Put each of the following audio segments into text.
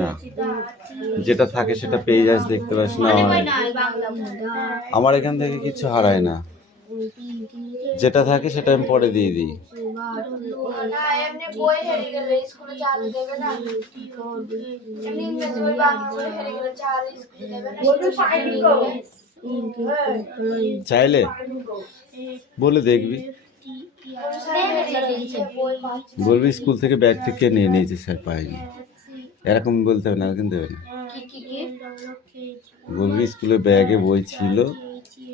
না, যেটা থাকে সেটা পেয়ে যাস, দেখতে পাস না। আমার এখান থেকে কিছু হারায় না, যেটা থাকে সেটা আমি পরে দিয়ে দিই। চাইলে বলে দেখবি, বলবি স্কুল থেকে ব্যাগ থেকে নিয়ে নিয়েছি স্যার, পাইনি। এরকম বলতে হবে না, কিন্তু দেবে না। বলবি স্কুলে ব্যাগে বই ছিল,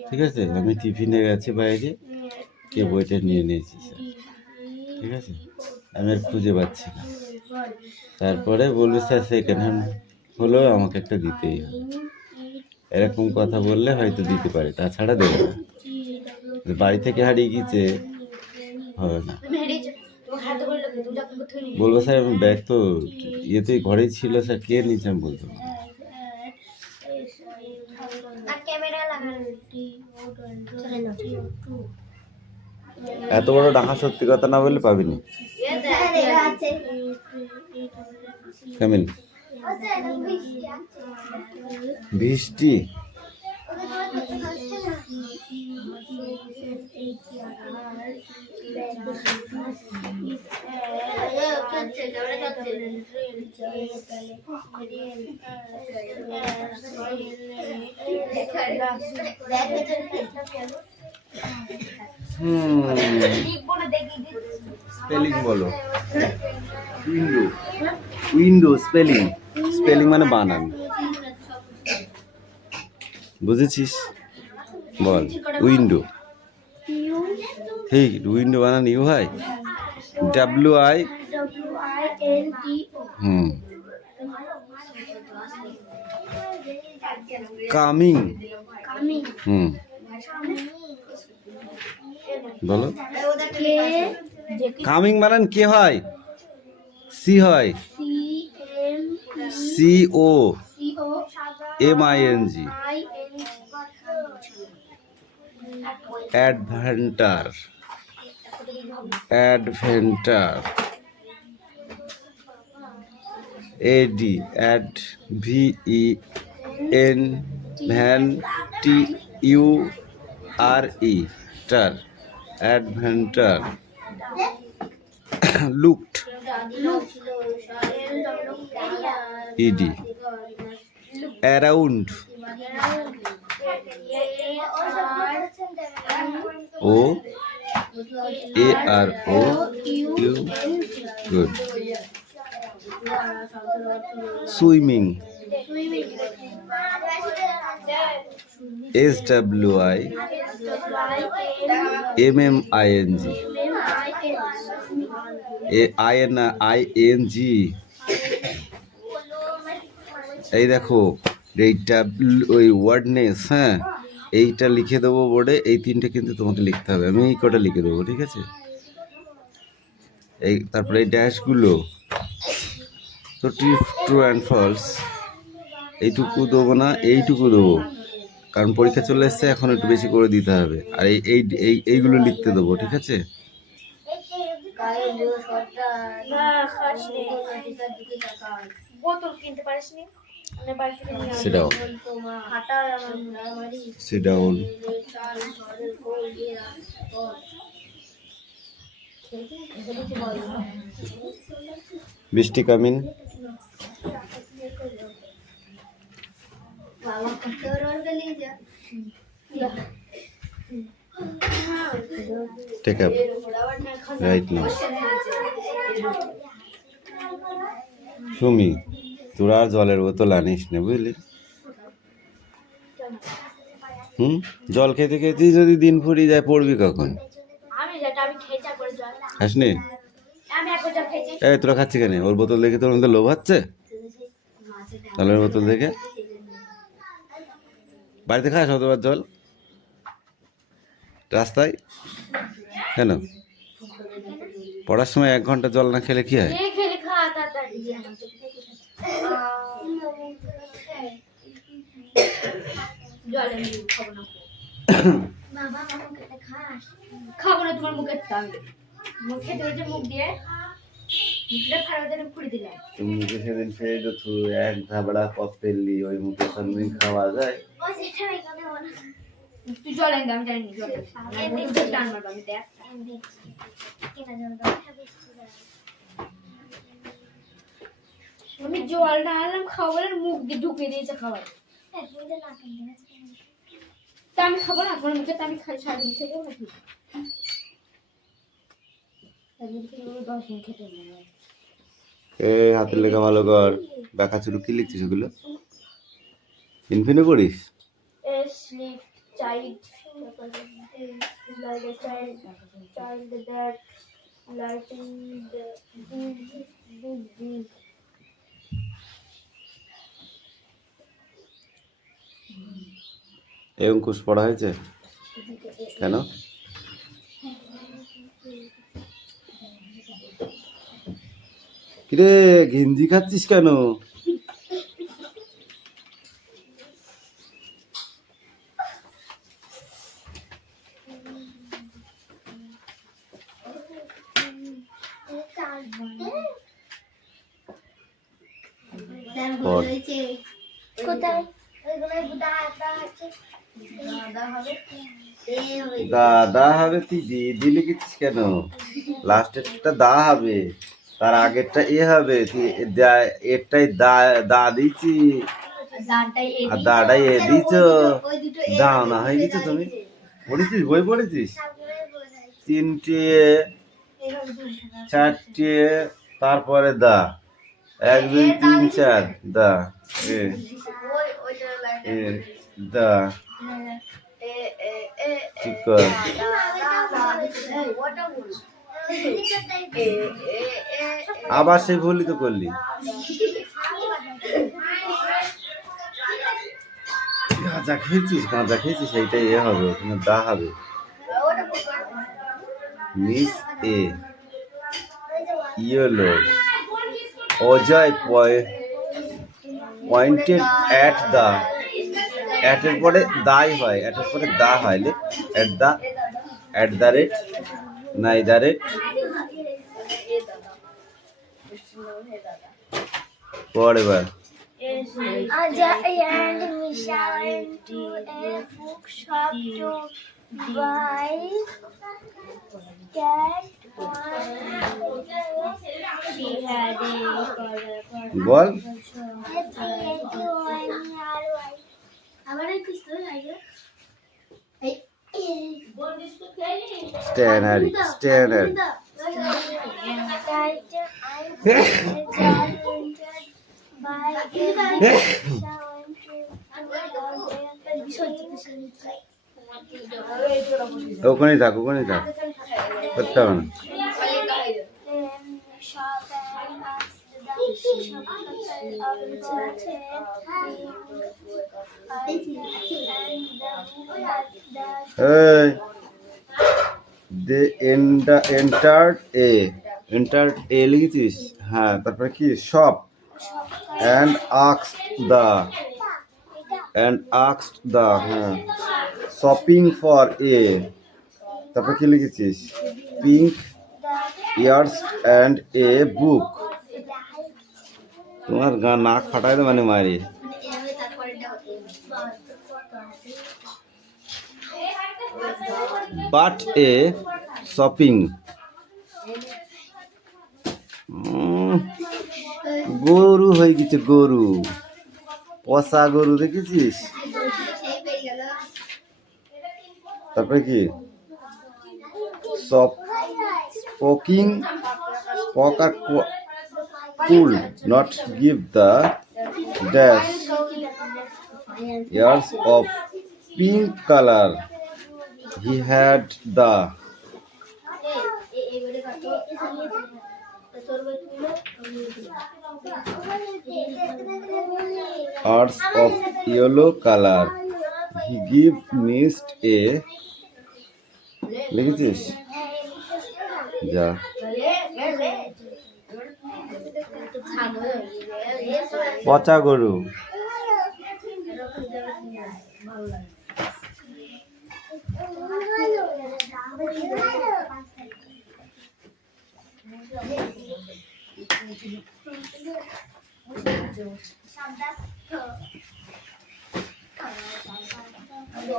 ঠিক আছে, আমি টিফিনে গেছি বাইরে, কে বইটা নিয়ে নিয়েছি স্যার, ঠিক আছে, আমি আর খুঁজে পাচ্ছি না। তারপরে বলবি স্যার সেকেন্ড হ্যান্ড হলেও আমাকে একটা দিতেই হবে। এরকম কথা বললে হয়তো দিতে পারে, তাছাড়া দেবে না। বাড়ি থেকে হারিয়ে গিয়েছে হবে না। বলবো স্যার আমি ব্যাগ তো ইয়েতেই ঘরেই ছিল স্যার, কে নিয়েছে আমি বলতে পারবো। এত বড় ডাকা সত্যি কথা না বললে পাবিনি। কেমন বৃষ্টি? স্পেলিং বলো। উইন্ডো, উইন্ডো স্পেলিং, স্পেলিং মানে বানান, বুঝেছিস? বল উইন্ডো। এই উইন্ডো বানান ইউ হয় WI। কামিং। বলো কামিং বানান কে হয়? সি হয়, COMING। Adventure, adventure, AD, ADVENTURE, টার, adventure. Looked, ED, around, OAROU, good. Swimming, SWIMMING, ING। এই দেখো এইটা ওই ওয়ার্ডনেস, হ্যাঁ এইটা লিখে দেবো বোর্ডে, এই তিনটে কিন্তু তোমাকে লিখতে হবে, আমি এই কটা লিখে দেবো, ঠিক আছে? এই তারপরে এই ড্যাশগুলো তো ট্রু অ্যান্ড ফলস, এইটুকু দেবো না, এইটুকু দেবো, কারণ পরীক্ষা চলে এসছে, এখন একটু বেশি করে দিতে হবে। আর এইগুলো লিখতে দেবো, ঠিক আছে? Sit down. Sit down. বৃষ্টি coming. Take up right now. Sumi, তোরা আর জলের বোতল আনিস না, বুঝলি? জল খেতে খেতেই যদি দিন ফুরিয়ে যায়, পড়বি কখন? খাসনি? এই তোরা খাচ্ছি কেন? ওর বোতল দেখে তোর মধ্যে লোভ হচ্ছে? জলের বোতল দেখে বাড়িতে খাস অতবার জল, রাস্তায় কেন? পড়ার সময় 1 ঘন্টা জল না খেলে কি হয়? খাবো না তোমার মুখের টান, মুখ খেতে হয়েছে মুখ দিয়ে তুমি মুখে সেদিন খেয়ে তো তুই এক ধাবড়া কপ ফেললি, ওই মুখে কোনদিন খাওয়া যায়? তুই জল এনে আমি জানি জল টান মারবো আমি দেখ আমি জলটা আনলাম খাবারের মুখ দিয়ে ঢুকিয়ে দিয়েছে খাবার তা আমি খাবো না তোমার মুখে আমি খাই সারাদিন থেকে নাকি 10 দিন খেতে হবে হাতের লেখা ভালো কর। ব্যাকা চুরু কি লিখছিস ওগুলো? ইনফিনে পড়িস? sleep child like a child that lighting the এই অঙ্কুশ পড়া হয়েছে কেন? কিরে ঘিঞ্জি খাচ্ছিস কেন? দাদা হবে, তুই দিদি লিখেছিস কেন? লাস্টেরটা দা হবে, তার আগেরটা এ হবে, তুই এরটাই দা দিয়েছি আর দাটাই এ দিয়েছ। দাও না হয়ে গেছে। তুমি পড়েছিস, বই পড়েছিস? 3টে 4টে তারপরে দা 1 2 3 4 দা দা ঠিক কর। আবার সেই ভুলই তো করলি। গাঁজা খেয়েছিস এইটাই এ হবে, ওখানে দা হবে। Miss a yellow Ajay pointed at the, অ্যাটের পরে দাই হয়, অ্যাটের পরে দা হয়। At the rate neither rate পরে বার Ajay and Misha went to a bookshop to buy cat she had a বল। স্ট্যানারি ওখানেই থাক করতে হবে না। এন্টার্ড এ লিখেছিস? হ্যাঁ, তারপরে কি শপ and asked the হ্যাঁ শপিং ফর এ, তারপর কি লিখেছিস? পিঙ্ক ইয়ার্স অ্যান্ড এ বুক। তোমার নাক ফাটাই মানে মারি। বাট এ শপিং গরু হয়ে গেছে, গরু পচা গরু দেখেছিস? তারপরে কি স্পোকিং স্পক আর cool not give the dash years of pink colour he had the Arts of yellow color. He give mist a লিখেছিস? যা পচা গরু।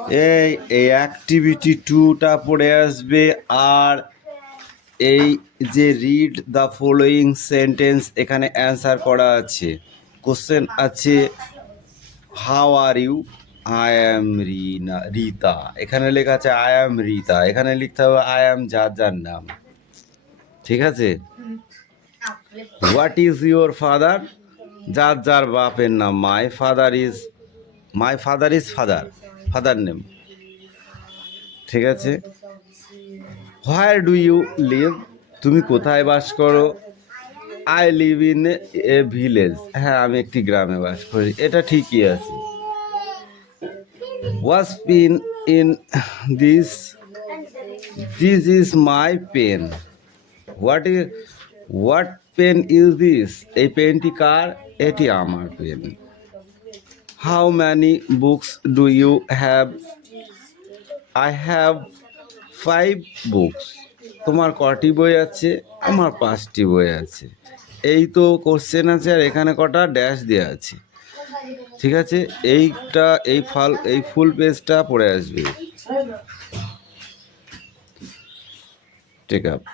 এই অ্যাক্টিভিটি 2টা পড়ে আসবে। আর এই যে রিড দ্য ফলোয়িং সেন্টেন্স, এখানে অ্যান্সার করা আছে। কোশ্চেন আছে how are you, I am Rita. এখানে লেখা আছে আই অ্যাম রীতা, এখানে লিখতে হবে আই অ্যাম যার যার নাম। ঠিক আছে। হোয়াট ইজ ইউর ফাদার, যার যার বাপের নাম। My father is father name. ঠিক আছে। হোয়ার ডু ইউ লিভ, তুমি কোথায় বাস করো। I live in a village, হ্যাঁ আমি একটি গ্রামে বাস করি, এটা ঠিকই আছে। Was pin in this is my pen. What pen is this, এই পেনটি কার, এটি আমার পেন। How many books do you have, I have 5 books. তোমার কটি বই আছে, আমার 5টি বই আছে। এই তো কোশ্চেন আছে, আর এখানে কটা ড্যাশ দেওয়া আছে। ঠিক আছে। এই ফুল পেজটা পড়ে আসবে। ঠিক আছে।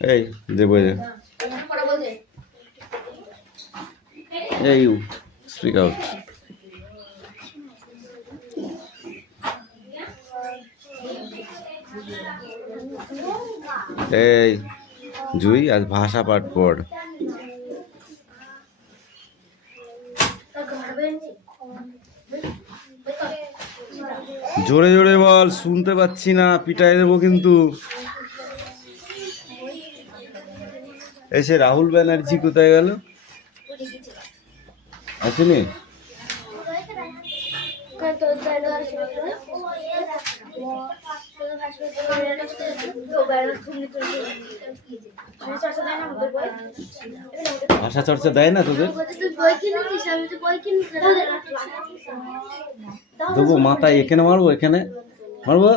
এই যে বই এই ইউ স্পিক আউট। এই জুই, আজ ভাষা পাঠ পড়। জোরে জোরে বল, শুনতে পাচ্ছি না, পিটাই দেবো কিন্তু। এসে রাহুল ব্যানার্জি কোথায় গেল, আসেনি? ভাষা চর্চা দেয় না তোদের? দেবো মাথায়, এখানে মারবো, এখানে মারবো।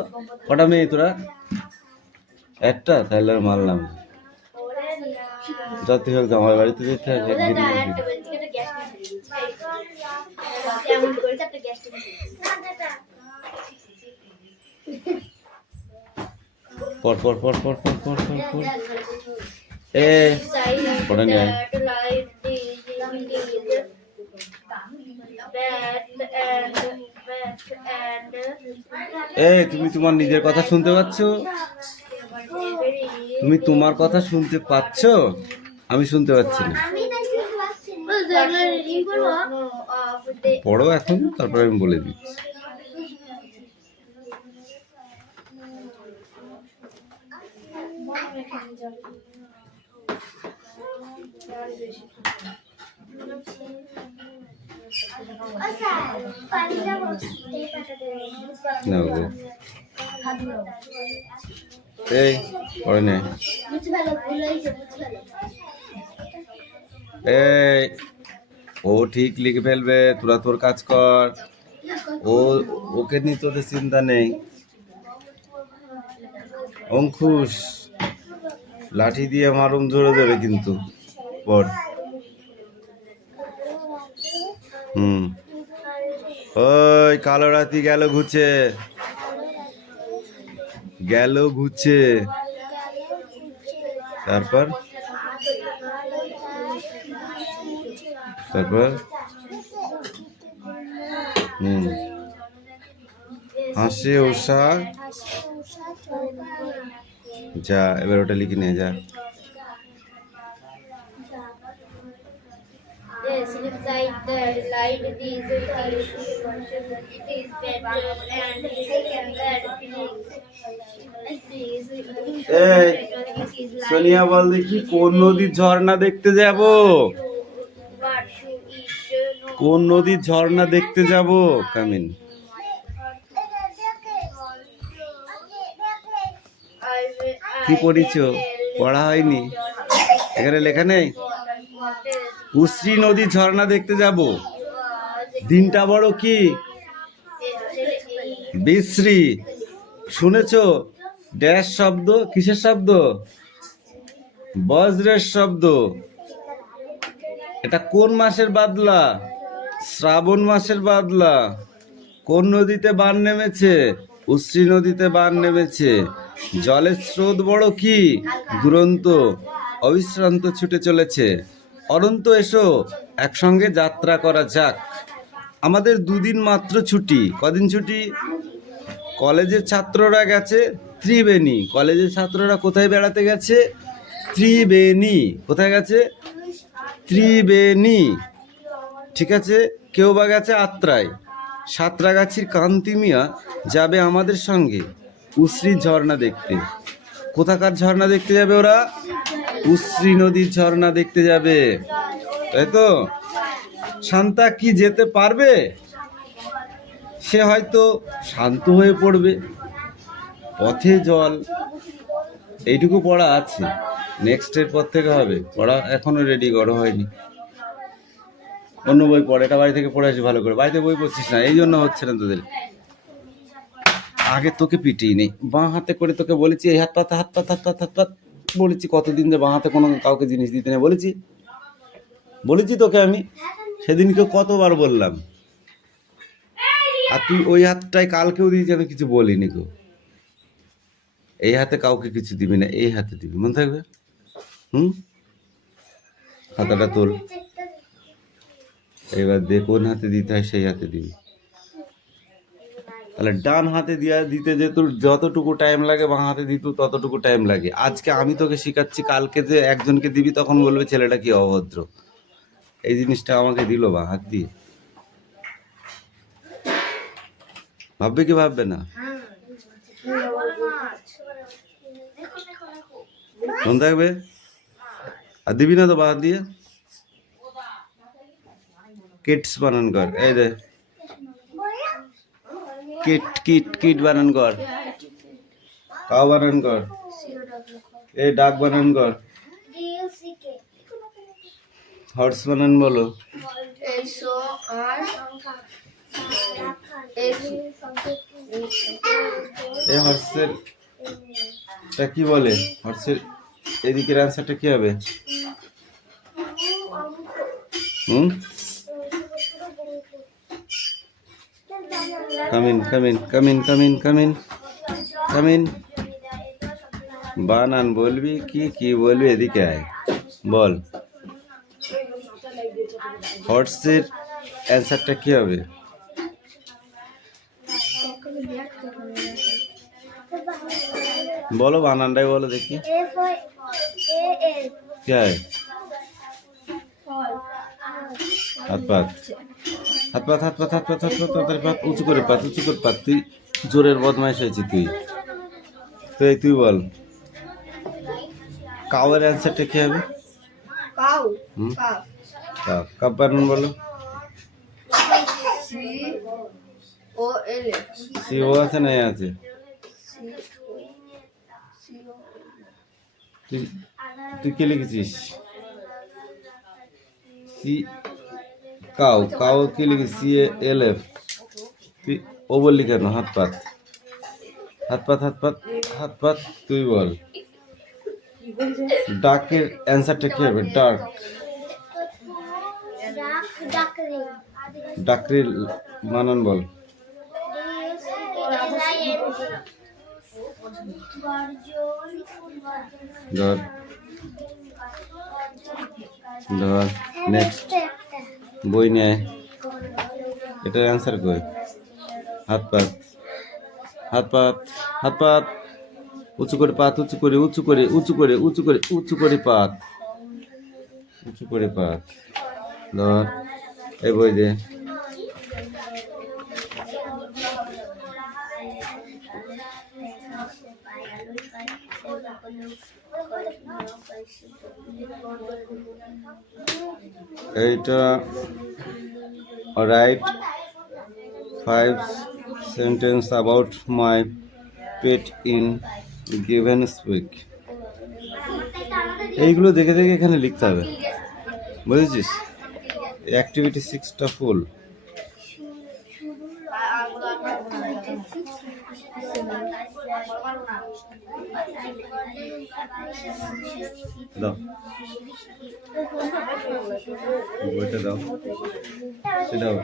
কটা মেয়ে তোরা? একটা, তাহলে আর মারলাম। যতই হোক আমার বাড়িতে যেতে হবে। পর পর পর পর পর পর পর পর। এ পড়ে নে। এই তুমি তোমার নিজের কথা শুনতে পাচ্ছ? তুমি তোমার কথা শুনতে পাচ্ছ? আমি শুনতে পাচ্ছি না। পড়ো এখন, তারপরে আমি বলে দিচ্ছি। এই পড়ে নে। এই ও ঠিক লিখে ফেলবে, তোরা তোর কাজ কর। ওকে নিয়ে তোদের চিন্তা নেই। অঙ্কুশ, লাঠি দিয়ে মারুম জোরে জোরে কিন্তু। পড়। ওই কালো রাতি গেল ঘুচে, তারপর হাসে উষা, যা এবার ওটা লিখে নিয়ে যা। সোনিয়া বল দেখি, কোন নদীর ঝর্ণা দেখতে যাব? কোন নদীর ঝর্ণা দেখতে যাব? কামিন। কি পড়িছো? পড়া হয়নি, এখানে লেখা নেই। উশ্রী নদীর ঝর্ণা দেখতে যাব। দিনটা বড় কি বিশ্রী। শুনেছো? ড্যাশ শব্দ, কিসের শব্দ? বজ্রের শব্দ। এটা কোন মাসের বাদলা? শ্রাবণ মাসের বাদলা। কোন নদীতে বান নেমেছে? উশ্রী নদীতে বান নেমেছে। জলের স্রোত বড় কি দুরন্ত, অবিশ্রান্ত ছুটে চলেছে। অনন্ত এসো, একসঙ্গে যাত্রা করা যাক। আমাদের দুদিন মাত্র ছুটি। কদিন ছুটি? কলেজের ছাত্ররা গেছে ত্রিবেণী। কলেজের ছাত্ররা কোথায় বেড়াতে গেছে? ত্রিবেণী। কোথায় গেছে? ত্রিবেণী। ঠিক আছে। কেউ বা গেছে আত্রাই। সাঁতরাগাছির কান্তি মিয়া যাবে আমাদের সঙ্গে উশ্রীর ঝর্ণা দেখতে। কোথাকার ঝর্ণা দেখতে যাবে ওরা? উশ্রী নদীর ঝর্ণা দেখতে যাবে, তাই তো? শান্তা কি যেতে পারবে? সে হয়তো শান্ত হয়ে পড়বে। পথে জল, এইটুকু পড়া আছে। নেক্সটের পর থেকে হবে পড়া, এখনো রেডি করা হয়নি। অন্য বই পড়ে, এটা বাড়ি থেকে পড়ে আসি ভালো করে। বাড়িতে বই পড়ছিস না, এই জন্য হচ্ছে না তোদের। আগে তোকে পিটিয়ে নেই, বাঁ হাতে করে তোকে বলেছি এই হাত পাত হাত পাত হাত পাত হাত পাত বলেছি কতদিন যে বাঁ হাতে কোনো কাউকে জিনিস দিতে নেই বলেছি? বলেছি তোকে আমি সেদিনকে কতবার বললাম। আর তুই ওই হাতটাই কালকেও দিয়েছি, আমি কিছু বলিনি গো। এই হাতে কাউকে কিছু দিবি না, এই হাতে দিবি, মনে থাকবে? খাতাটা তোল, এবার দে কোন হাতে দিতে হয় সেই হাতে দিবি। তাহলে ডান হাতে দিতে যে তোর যতটুকু টাইম লাগে বাঁ হাতে দিত ততটুকু টাইম লাগে। আজকে আমি তোকে শিখাচ্ছি, কালকে যে একজনকে দিবি তখন বলবে ছেলেটা কি অভদ্র। এই জিনিসটা আমাকে দিল বাঁ হাত দিয়ে, ভাববে কি ভাববে না? মনে থাকবে? আর দিবি না তো বাঁ হাত দিয়ে। কিটস বানান কর, এই রে কিট কিট কিট বানান কর, কাউ বানান কর, এই ডাক বানান কর, হর্স বানান বলো। এই হর্সের টা কি বলে? হর্সের এদিকের অ্যান্সারটা কি হবে? Come in come in come in come in come in come in. বানান বলবি কি বলবি? এদিকে আয়, বল হর্সের অ্যান্সারটা কি হবে? বলো বানানটাই বলো দেখি। কি হয়? হাত পাত হাত পাত হাত পাত হাত পাত হাত পাত হাতের পাত, উঁচু করে পাত উঁচু করে পাত। তুই জোরের বদমাইশ হয়েছি তুই। তুই বল কাউয়ের অ্যান্সারটা কি হবে? কাপ বানান বলো। সিও আছে না আছে? তুই কে লিখেছিস? সি কাউ কাউ কি লিখেছিস? CALF। তুই ও বললি কেন? হাত পাত হাত পাত হাত পাত হাত পাত। তুই বল ডাকের অ্যান্সারটা কি হবে? ডাক ডাকরি বানান বল। ধর ধর নেক্সট বই নে, এটার অ্যান্সার কই? হাত পাত হাত পাত হাত পাত, উঁচু করে পাত উঁচু করে উঁচু করে উঁচু করে উঁচু করে উঁচু করে পাত উঁচু করে পাত। ধর এই বই দে। এইটা write 5 sentence about my pet in given space. এইগুলো দেখে দেখে এখানে লিখতে হবে, বুঝেছিস? অ্যাক্টিভিটি 6টা ফুল। দাও বইটা দাও সেটাও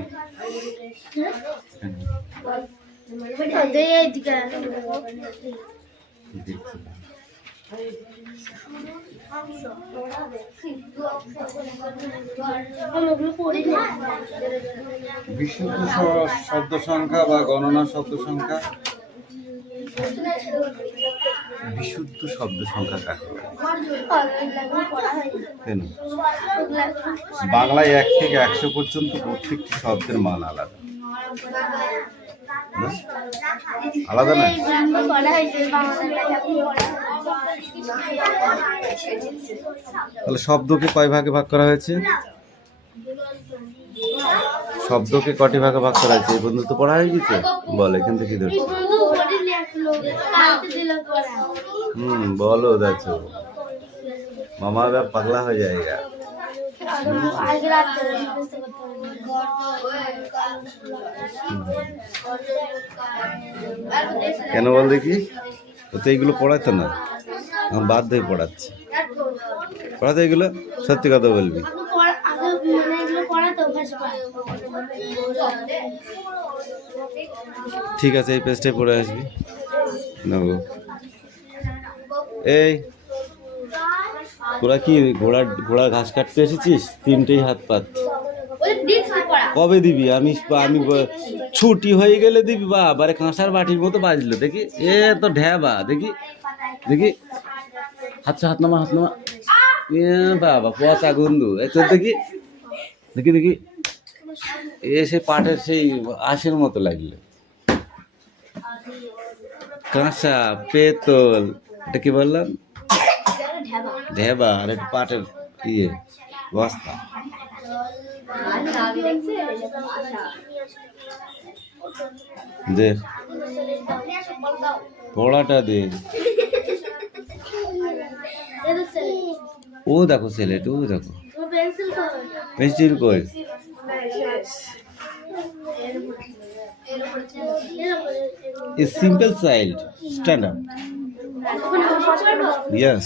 বিশুদ্ধ শব্দ সংখ্যা বা গণনা শব্দ সংখ্যা। বিশুদ্ধ শব্দ সংখ্যা কাকে বলে? কেন? বাংলায় 1 থেকে 100 পর্যন্ত প্রত্যেকটি শব্দের মান আলাদা। না? আলাদা না? তাহলে শব্দকে কয় ভাগে ভাগ করা হয়েছে? শব্দকে কটি ভাগে ভাগ করা হয়েছে? এই পর্যন্ত তো পড়া হয়ে গেছে। বল এখান থেকে ধর। বলো দেখো মামা এবার পাগলা হয়ে যায়গা। কেন বল দেখি? ও তো এইগুলো পড়াতো না, এখন বাধ্য হয়ে পড়াচ্ছে। পড়াতো এগুলো? সত্যি কথা বলবি? ঠিক আছে, এই পেজটাই পড়ে আসবি। এই তোরা কি ঘোড়া ঘাস কাটতে এসেছিস? 3টেই হাত পাত। কবে দিবি? আমি ছুটি হয়ে গেলে দিবি। বাবারে কাঁসার বাটির মতো বাজলো দেখি। এ তো ঢ্যাবা দেখি দেখি। হাত নামা এ বাবা পচা গন্ধু। তোর দেখি দেখি দেখি। এ সে পাটের সেই আঁশের মতো লাগলো। কাঁসা পেতল, এটা কি বললাম? ঢেবা। আর একটা পাটের বস্তা। দে পড়াটা দে। ও দেখো ছেলেটা, ও দেখো পেন্সিল কই? A simple child stand up. Yes.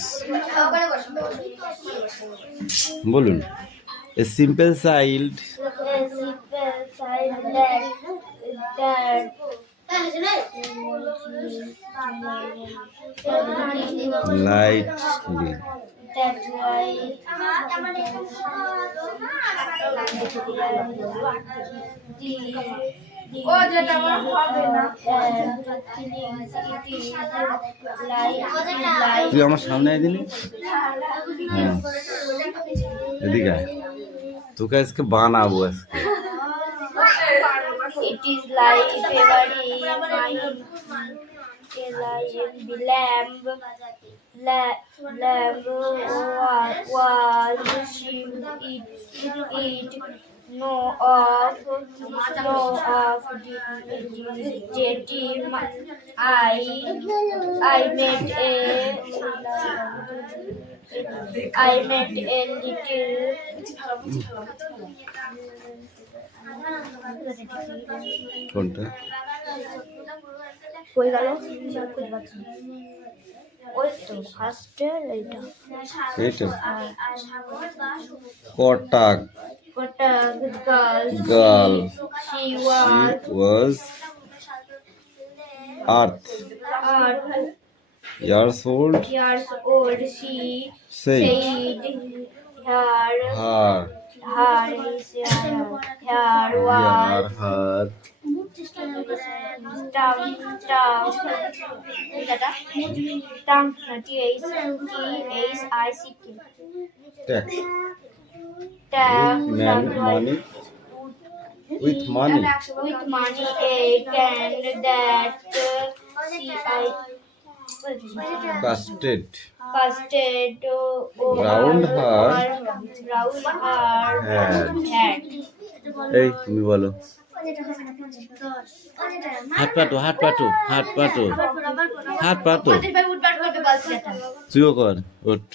বলুন। A simple child lightly তুই আমার সামনে দিলি। হ্যাঁ এদিকে তোকে আজকে বানাবো আজকে। It is like February, lamb was sheep eat no of jetty. I met a কোনটা? কই গেল? ওই তো ফার্স্টে এইটা। Kotak girl. She was earth years old. She said her her with money a can that casted round her head. এই তুমি বলো। হাত পাতো তুইও কর। ওঠ।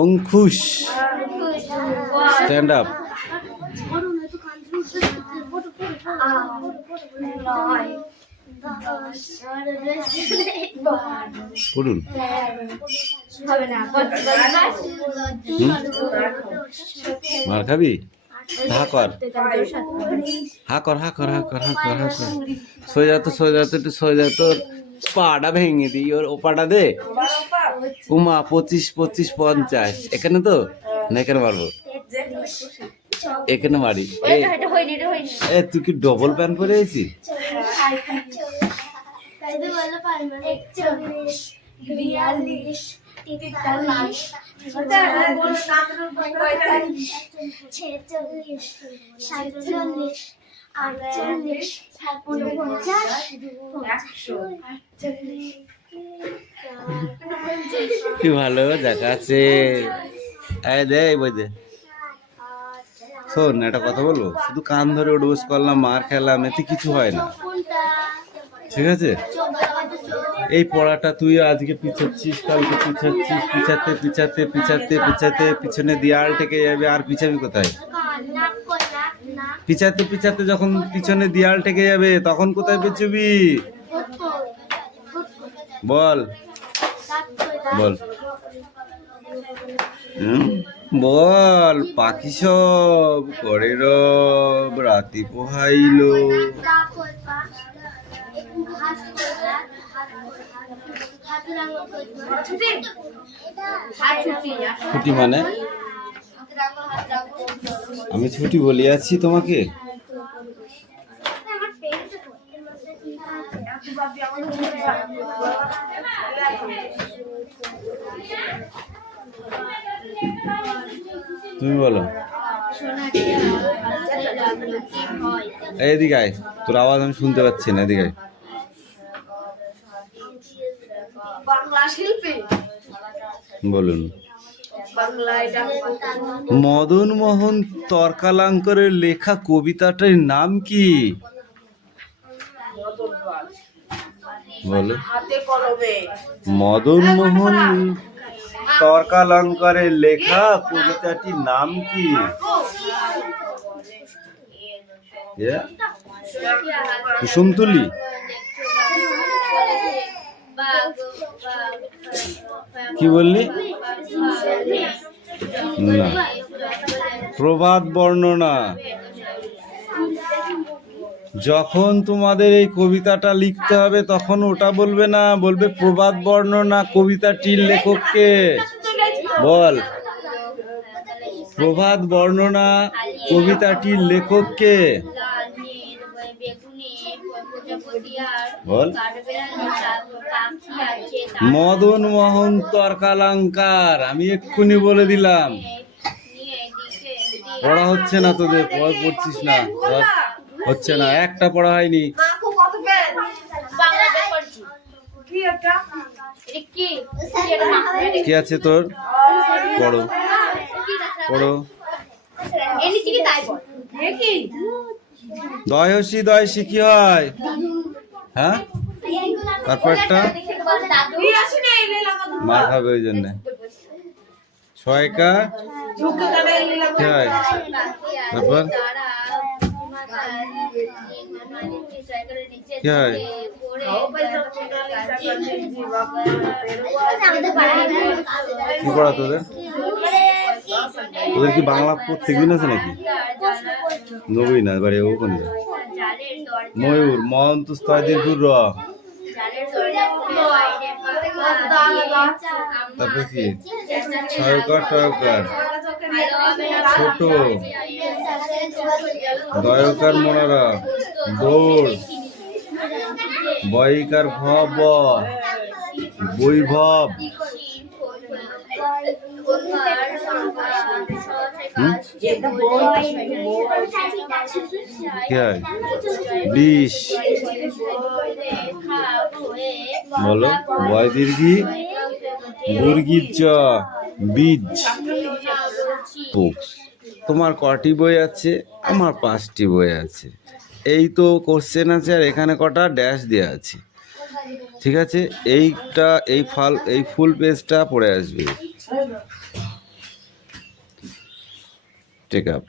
Ankush stand up. পড়ুন। হবে না, মার খাবি? হা কর, হা কর, হা কর, হা কর, হা কর, হা কর। সয়ে যা তো, সয়ে যা তো, একটু সয়ে যা তোর পাটা ভেঙে দিই, ওর ওপাটা দে। উমা 25, 25, 50 এখানে তো না, এখানে মারবো, এখানে মারি। এ তুই কি ডবল প্যান্ট পরে আছিস? 46, কি ভালো দেখাচ্ছে। এই দে, এই বই দে। শোন, একটা কথা বলবো, শুধু কান ধরে উঠবোস করলাম, মার খেলাম, এতে কিছু হয় না, ঠিক আছে? এই পড়াটা তুই আজকে পিছাচ্ছিস, কালকে পিছাচ্ছিস, পিছাতে পিছাতে পিছাতে পিছাতে পিছনে দেয়াল ঠেকে যাবে, আর পিছাবি কোথায়? পিছাতে পিছাতে যখন পিছনে দেয়াল ঠেকে যাবে তখন কোথায় পেছবি? বল বল, বল। পাখি সব করে রব, রাতি পোহাইলো। ছুটি মানে? আমি ছুটি বলিয়াছি তোমাকে? তুমি বলো। এদিকে আয়, তোর আওয়াজ আমি শুনতে পাচ্ছি না, এদিকে আয়। বলুন। মদন মোহন তর্কালঙ্কারের লেখা কবিতাটার নাম কি? বলো। মদন মোহন তর্কালঙ্কারের লেখা কবিতাটির নাম কি? কুসুমতুলি? কি বললি? না, প্রবাদ বর্ণনা। যখন তোমাদের এই কবিতাটা লিখতে হবে তখন ওটা বলবে না, বলবে প্রবাদ বর্ণনা কবিতাটির লেখককে। বল, প্রবাদ বর্ণনা কবিতাটির লেখককে। বল। মদন মোহন তর্কালঙ্কার। আমি এক্ষুনি বলে দিলাম। পড়া হচ্ছে না তোদের, পড়া পড়ছিস না, হচ্ছে না, একটা পড়া হয়নি। কি আছে তোর? পড়ো পড়ো। দয়সী দয়সী কি হয়? হ্যাঁ, তারপর একটা মার খাবে ওই জন্য। ছয়কা কি হয়? তারপর কি হয়? কি পড়া তোদের? তোদের কি বাংলা প্রত্যেক দিন আছে নাকি? নবী না, বাড়ি ওখানে ময়ূর মহন্তস্তয় দীর্ঘ র। তারপর কি? ছয়কার টয়কার ছোট, দয়কার মোনারা দৌড়, বয়িকার ভব বৈভব, বিষ। বলো। বয় দীর্ঘি দুর্গির চ বীজ। তোমার কটি বই আছে? আমার 5টি বই আছে। এই তো কোশ্চেন আছে, আর এখানে কটা ড্যাশ দেওয়া আছে, ঠিক আছে? এইটা এই ফুল পেজটা পড়ে আসবে। Take up.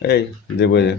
এই যে বই দে।